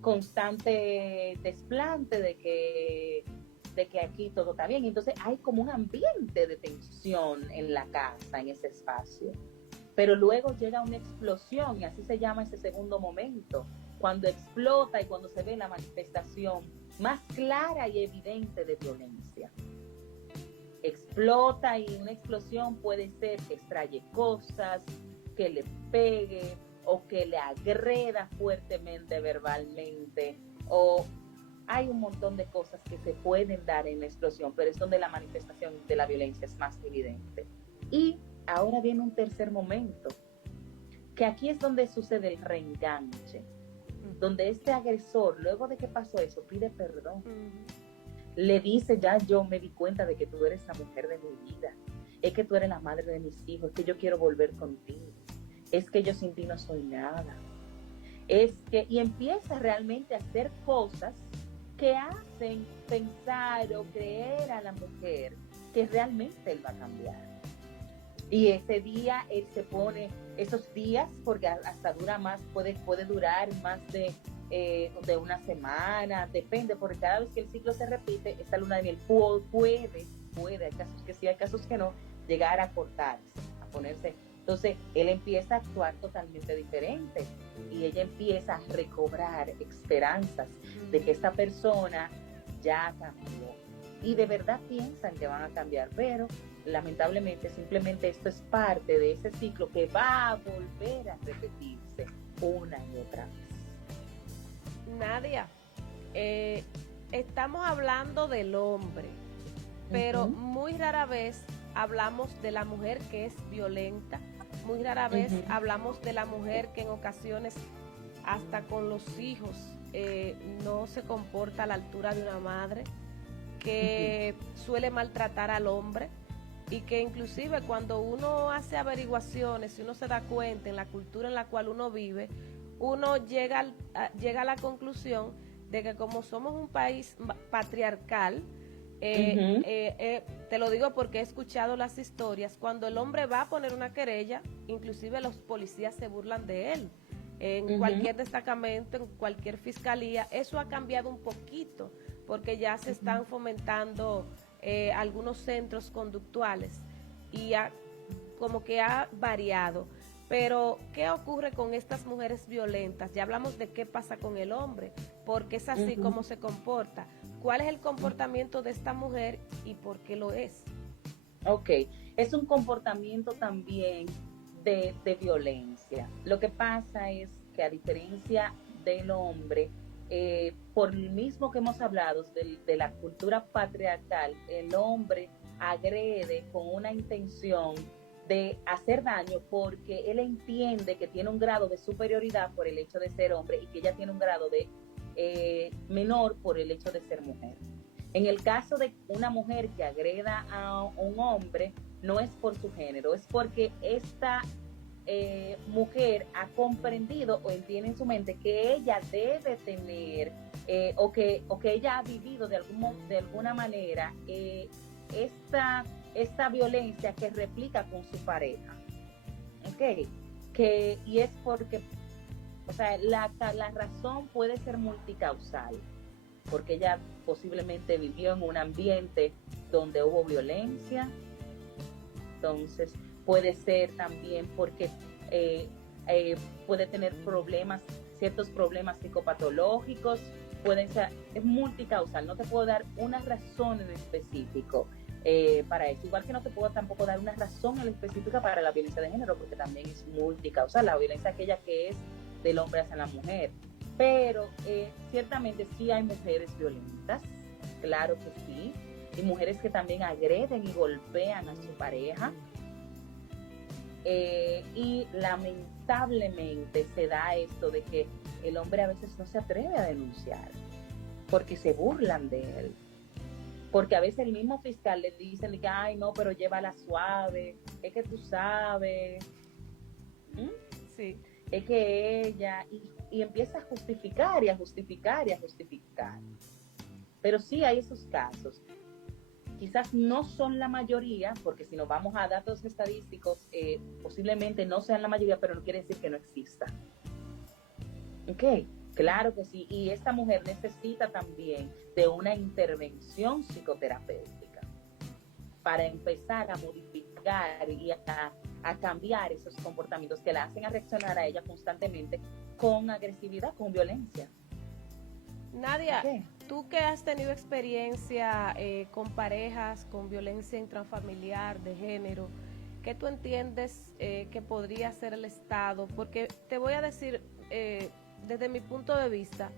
constante desplante de que aquí todo está bien. Entonces hay como un ambiente de tensión en la casa, en ese espacio. Pero luego llega una explosión, y así se llama ese segundo momento, cuando explota y cuando se ve la manifestación más clara y evidente de violencia. Explota, y una explosión puede ser que extraye cosas, que le pegue, o que le agreda fuertemente verbalmente, o hay un montón de cosas que se pueden dar en la explosión, pero es donde la manifestación de la violencia es más evidente. Y ahora viene un tercer momento, que aquí es donde sucede el reenganche, donde este agresor, luego de que pasó eso, pide perdón. Le dice, ya yo me di cuenta de que tú eres la mujer de mi vida, es que tú eres la madre de mis hijos, es que yo quiero volver contigo, es que yo sin ti no soy nada. Y empieza realmente a hacer cosas que hacen pensar o creer a la mujer que realmente él va a cambiar. Y ese día él se pone, esos días, porque hasta dura más, puede durar más de una semana, depende, porque cada vez que el ciclo se repite, esta luna de miel puede, hay casos que sí, hay casos que no, llegar a cortarse, a ponerse. Entonces él empieza a actuar totalmente diferente, y ella empieza a recobrar esperanzas de que esta persona ya cambió, y de verdad piensan que van a cambiar, pero lamentablemente simplemente esto es parte de ese ciclo que va a volver a repetirse una y otra vez. Nadia, estamos hablando del hombre, pero muy rara vez hablamos de la mujer que es violenta, muy rara vez hablamos de la mujer que en ocasiones hasta con los hijos no se comporta a la altura de una madre, que suele maltratar al hombre, y que inclusive cuando uno hace averiguaciones y uno se da cuenta en la cultura en la cual uno vive, uno llega a la conclusión de que como somos un país patriarcal, te lo digo porque he escuchado las historias, cuando el hombre va a poner una querella, inclusive los policías se burlan de él. En cualquier destacamento, en cualquier fiscalía, eso ha cambiado un poquito, porque ya se están fomentando algunos centros conductuales, y como que ha variado. Pero, ¿qué ocurre con estas mujeres violentas? Ya hablamos de qué pasa con el hombre, porque es así como se comporta. ¿Cuál es el comportamiento de esta mujer y por qué lo es? Ok, es un comportamiento también de violencia. Lo que pasa es que, a diferencia del hombre, por lo mismo que hemos hablado de la cultura patriarcal, el hombre agrede con una intención de hacer daño, porque él entiende que tiene un grado de superioridad por el hecho de ser hombre, y que ella tiene un grado de menor por el hecho de ser mujer. En el caso de una mujer que agreda a un hombre, no es por su género, es porque esta mujer ha comprendido o entiende en su mente que ella debe tener o que ella ha vivido de alguna manera esta violencia que replica con su pareja. ¿Ok? Y es porque, o sea, la razón puede ser multicausal, porque ella posiblemente vivió en un ambiente donde hubo violencia. Entonces puede ser también porque puede tener ciertos problemas psicopatológicos, es multicausal. No te puedo dar una razón en específico para eso, igual que no te puedo tampoco dar una razón en específica para la violencia de género, porque también es multicausal, la violencia aquella que es del hombre hacia la mujer. Pero ciertamente sí hay mujeres violentas, claro que sí, y mujeres que también agreden y golpean a su pareja, y lamentablemente se da esto de que el hombre a veces no se atreve a denunciar porque se burlan de él, porque a veces el mismo fiscal le dice que ay no, pero llévala suave, es que tú sabes. Sí. Es que ella, y empieza a justificar y a justificar y a justificar. Pero sí hay esos casos. Quizás no son la mayoría, porque si nos vamos a datos estadísticos, posiblemente no sean la mayoría, pero no quiere decir que no existan. Ok, claro que sí. Y esta mujer necesita también de una intervención psicoterapéutica para empezar a modificar y a cambiar esos comportamientos que la hacen a reaccionar a ella constantemente con agresividad, con violencia. Nadia, tú que has tenido experiencia con parejas con violencia intrafamiliar, de género, ¿qué tú entiendes que podría hacer el Estado? Porque te voy a decir, desde mi punto de vista,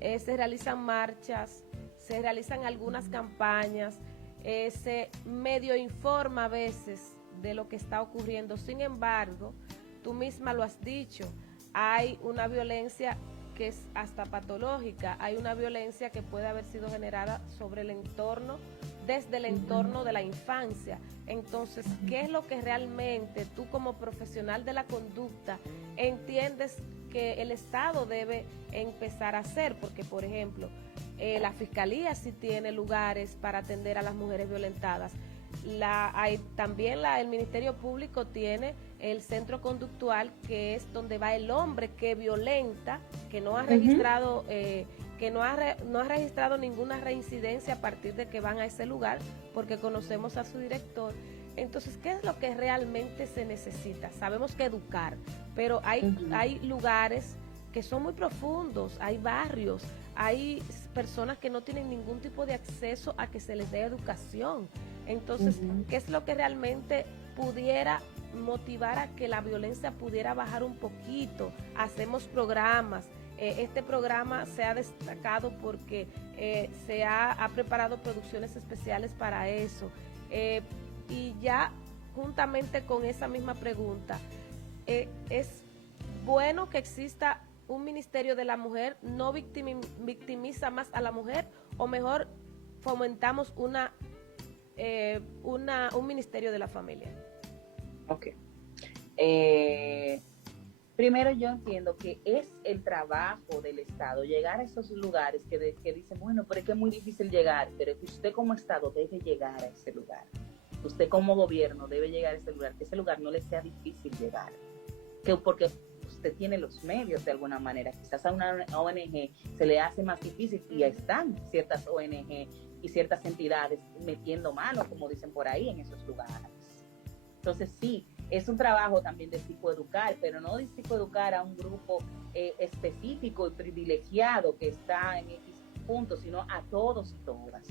se realizan marchas, se realizan algunas campañas, se medio informa a veces de lo que está ocurriendo. Sin embargo, tú misma lo has dicho, hay una violencia que es hasta patológica, hay una violencia que puede haber sido generada sobre el entorno, desde el entorno de la infancia. Entonces, ¿qué es lo que realmente tú como profesional de la conducta entiendes que el Estado debe empezar a hacer? Porque, por ejemplo, la Fiscalía sí tiene lugares para atender a las mujeres violentadas. El Ministerio Público tiene el centro conductual, que es donde va el hombre que violenta, que no ha registrado no ha registrado ninguna reincidencia a partir de que van a ese lugar, porque conocemos a su director. Entonces, ¿qué es lo que realmente se necesita? Sabemos que educar, pero hay lugares que son muy profundos, hay barrios, hay personas que no tienen ningún tipo de acceso a que se les dé educación. Entonces, ¿qué es lo que realmente pudiera motivar a que la violencia pudiera bajar un poquito? Hacemos programas. Este programa se ha destacado porque se ha preparado producciones especiales para eso. Y ya, juntamente con esa misma pregunta, ¿es bueno que exista un Ministerio de la Mujer? ¿No victimiza más a la mujer? ¿O mejor fomentamos un Ministerio de la Familia? Ok. Primero, yo entiendo que es el trabajo del Estado llegar a esos lugares que dicen, bueno, pero es que es muy difícil llegar, pero que usted como Estado debe llegar a ese lugar. Usted como gobierno debe llegar a ese lugar, que ese lugar no le sea difícil llegar. Porque usted tiene los medios de alguna manera. Quizás a una ONG se le hace más difícil, y están ciertas ONG y ciertas entidades metiendo mano, como dicen por ahí, en esos lugares. Entonces sí, es un trabajo también de psicoeducar, pero no de psicoeducar a un grupo específico y privilegiado que está en X puntos, sino a todos y todas.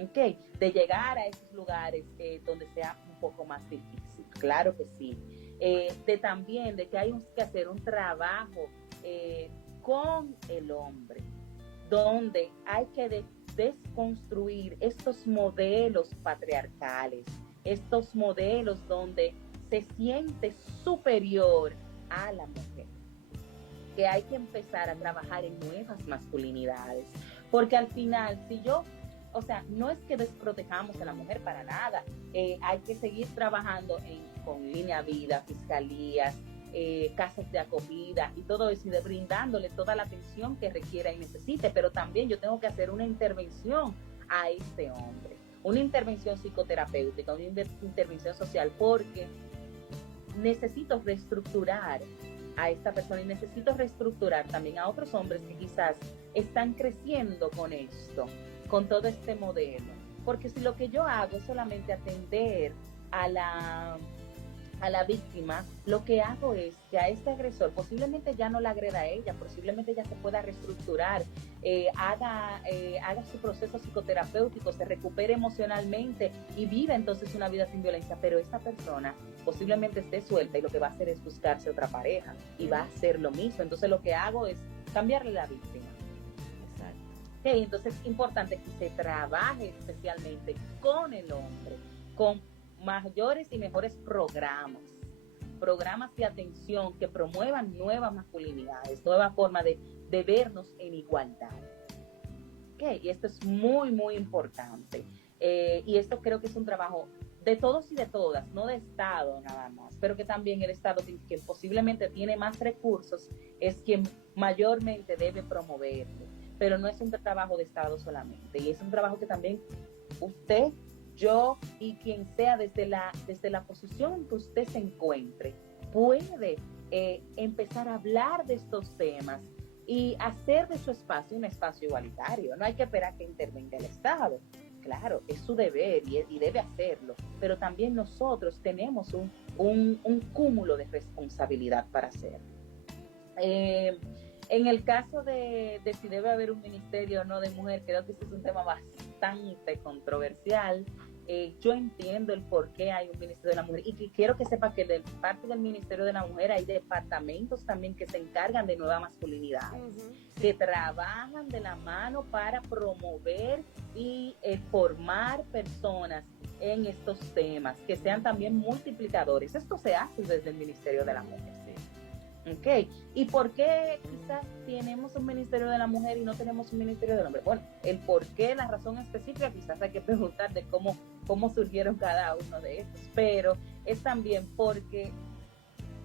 ¿Okay? De llegar a esos lugares donde sea un poco más difícil, claro que sí. También de que hay que hacer un trabajo con el hombre, donde hay que desconstruir estos modelos patriarcales, estos modelos donde se siente superior a la mujer, que hay que empezar a trabajar en nuevas masculinidades, porque al final, no es que desprotejamos a la mujer para nada, hay que seguir trabajando con Línea Vida, fiscalías, casas de acogida y todo eso, y de brindándole toda la atención que requiera y necesite, pero también yo tengo que hacer una intervención a este hombre, una intervención psicoterapéutica, una intervención social, porque necesito reestructurar a esta persona y necesito reestructurar también a otros hombres que quizás están creciendo con esto, con todo este modelo. Porque si lo que yo hago es solamente atender a la víctima, lo que hago es que a este agresor posiblemente ya no la agreda a ella, posiblemente ya se pueda reestructurar, haga su proceso psicoterapéutico, se recupere emocionalmente y viva entonces una vida sin violencia, pero esta persona posiblemente esté suelta y lo que va a hacer es buscarse otra pareja y va a hacer lo mismo. Entonces lo que hago es cambiarle la víctima. Okay, entonces es importante que se trabaje especialmente con el hombre, con mayores y mejores programas de atención que promuevan nuevas masculinidades, nuevas formas de vernos en igualdad. Okay, y esto es muy, muy importante. Y esto creo que es un trabajo de todos y de todas, no de Estado nada más, pero que también el Estado, que posiblemente tiene más recursos, es quien mayormente debe promoverlo. Pero no es un trabajo de Estado solamente, y es un trabajo que también usted, yo y quien sea desde la posición en que usted se encuentre puede empezar a hablar de estos temas y hacer de su espacio un espacio igualitario. No hay que esperar que intervenga el Estado. Claro, es su deber y debe hacerlo, pero también nosotros tenemos un cúmulo de responsabilidad para hacerlo. En el caso de si debe haber un ministerio o no de mujer, creo que este es un tema bastante controversial. Yo entiendo el por qué hay un Ministerio de la Mujer y quiero que sepa que de parte del Ministerio de la Mujer hay departamentos también que se encargan de nuevas masculinidades, que trabajan de la mano para promover y formar personas en estos temas, que sean también multiplicadores. Esto se hace desde el Ministerio de la Mujer. Okay. ¿Y por qué quizás tenemos un Ministerio de la Mujer y no tenemos un Ministerio del Hombre? Bueno, el por qué, la razón específica, quizás hay que preguntar de cómo surgieron cada uno de estos, pero es también porque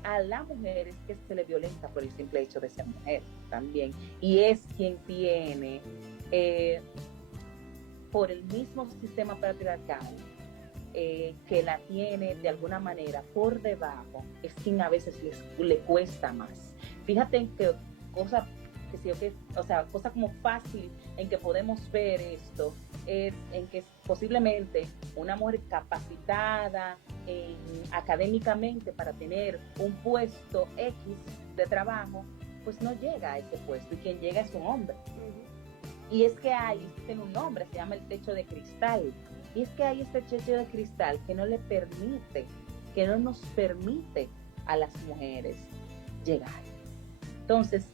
a la mujer es que se le violenta por el simple hecho de ser mujer también, y es quien tiene, por el mismo sistema patriarcal, que la tiene de alguna manera por debajo, es quien a veces le cuesta más. Fíjate que cosa como fácil en que podemos ver esto es en que posiblemente una mujer capacitada académicamente para tener un puesto X de trabajo, pues no llega a ese puesto, y quien llega es un hombre. Y es que tiene un nombre, se llama el techo de cristal. Y es que hay este techo de cristal que no nos permite a las mujeres llegar. Entonces,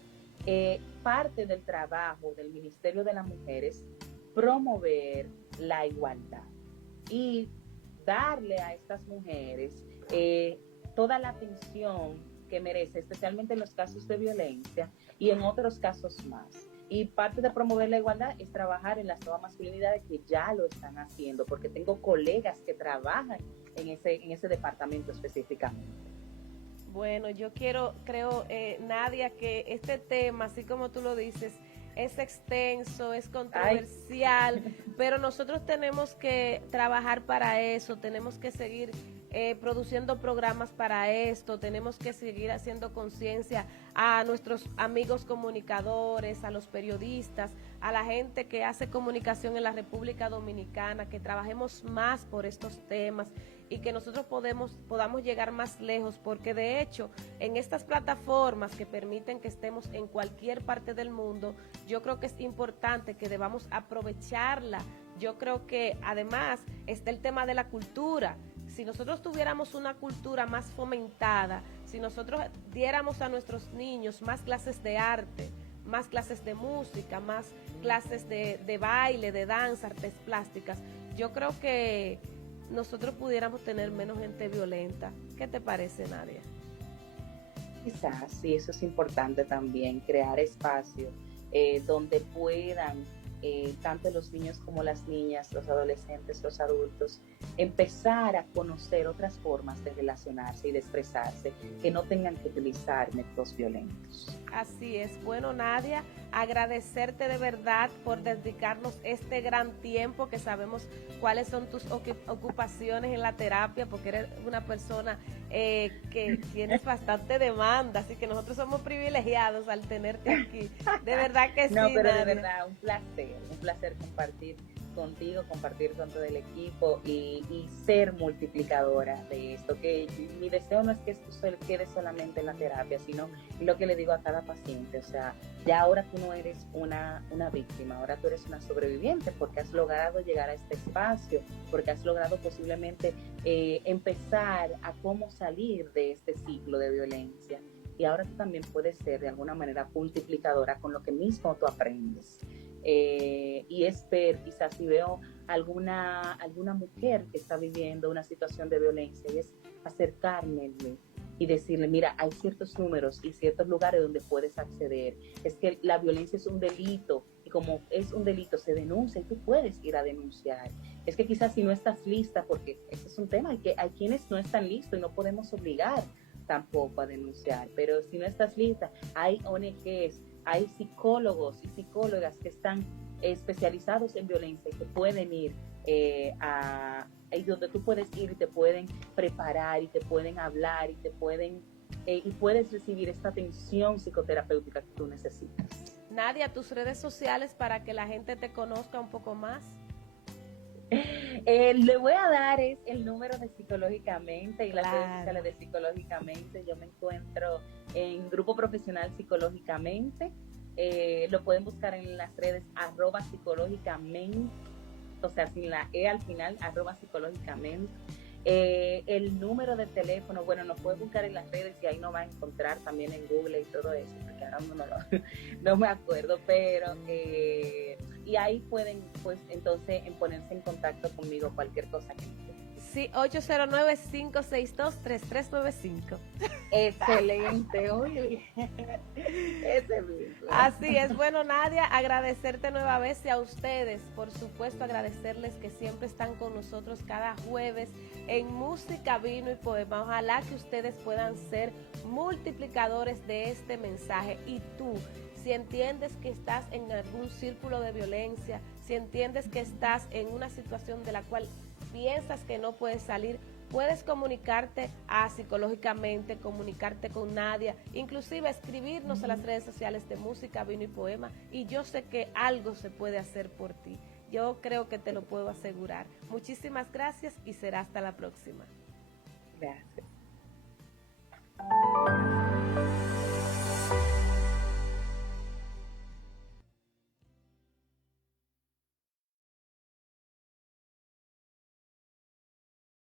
parte del trabajo del Ministerio de la Mujer es promover la igualdad y darle a estas mujeres toda la atención que merece, especialmente en los casos de violencia y en otros casos más. Y parte de promover la igualdad es trabajar en las nuevas masculinidades que ya lo están haciendo, porque tengo colegas que trabajan en ese departamento específicamente. Bueno, yo creo, Nadia, que este tema, así como tú lo dices, es extenso, es controversial, pero nosotros tenemos que trabajar para eso, tenemos que seguir produciendo programas para esto, tenemos que seguir haciendo conciencia a nuestros amigos comunicadores, a los periodistas, a la gente que hace comunicación en la República Dominicana, que trabajemos más por estos temas y que nosotros podamos llegar más lejos, porque de hecho en estas plataformas que permiten que estemos en cualquier parte del mundo, yo creo que es importante que debamos aprovecharla. Yo creo que además está el tema de la cultura. Si nosotros tuviéramos una cultura más fomentada, si nosotros diéramos a nuestros niños más clases de arte, más clases de música, más clases de baile, de danza, artes plásticas, yo creo que nosotros pudiéramos tener menos gente violenta. ¿Qué te parece, Nadia? Quizás, sí, eso es importante también, crear espacios donde puedan tanto los niños como las niñas, los adolescentes, los adultos, empezar a conocer otras formas de relacionarse y de expresarse que no tengan que utilizar métodos violentos. Así es. Bueno, Nadia, agradecerte de verdad por dedicarnos este gran tiempo, que sabemos cuáles son tus ocupaciones en la terapia, porque eres una persona que tienes bastante demanda, así que nosotros somos privilegiados al tenerte aquí. De verdad que no, sí, pero Nadia. de verdad, un placer compartir contigo, compartir con todo el equipo y ser multiplicadora de esto, que mi deseo no es que esto quede solamente en la terapia, sino lo que le digo a cada paciente, o sea, ya ahora tú no eres una víctima, ahora tú eres una sobreviviente porque has logrado llegar a este espacio, porque has logrado posiblemente empezar a cómo salir de este ciclo de violencia. Y ahora tú también puedes ser de alguna manera multiplicadora con lo que mismo tú aprendes. Y es ver, quizás si veo alguna mujer que está viviendo una situación de violencia, y es acercarme y decirle, mira, hay ciertos números y ciertos lugares donde puedes acceder. Es que la violencia es un delito y como es un delito se denuncia y tú puedes ir a denunciar. Es que quizás si no estás lista, porque ese es un tema, hay quienes no están listos y no podemos obligar tampoco a denunciar, pero si no estás lista, hay ONGs, hay psicólogos y psicólogas que están especializados en violencia y que pueden ir ahí donde tú puedes ir y te pueden preparar y te pueden hablar y te pueden y puedes recibir esta atención psicoterapéutica que tú necesitas. Nadia, tus redes sociales para que la gente te conozca un poco más. Le voy a dar es el número de Psicológicamente y las redes sociales de Psicológicamente. Yo me encuentro en Grupo Profesional Psicológicamente. Lo pueden buscar en las redes @psicológicamente, o sea, sin la E al final, @psicológicamente. El número de teléfono, bueno, nos pueden buscar en las redes y ahí nos va a encontrar también en Google y todo eso, porque ahora no me acuerdo, pero y ahí pueden pues entonces ponerse en contacto conmigo cualquier cosa que necesiten. Sí, 809-562-3395. Excelente, oye. Ese mismo. Así es. Bueno, Nadia, agradecerte nueva vez y a ustedes, por supuesto, agradecerles que siempre están con nosotros cada jueves en Música, Vino y Poema. Ojalá que ustedes puedan ser multiplicadores de este mensaje. Y tú, si entiendes que estás en algún círculo de violencia, si entiendes que estás en una situación de la cual piensas que no puedes salir, puedes comunicarte Psicológicamente, comunicarte con Nadia, inclusive escribirnos a las redes sociales de Música, Vino y Poema, y yo sé que algo se puede hacer por ti. Yo creo que te lo puedo asegurar. Muchísimas gracias y será hasta la próxima. Gracias.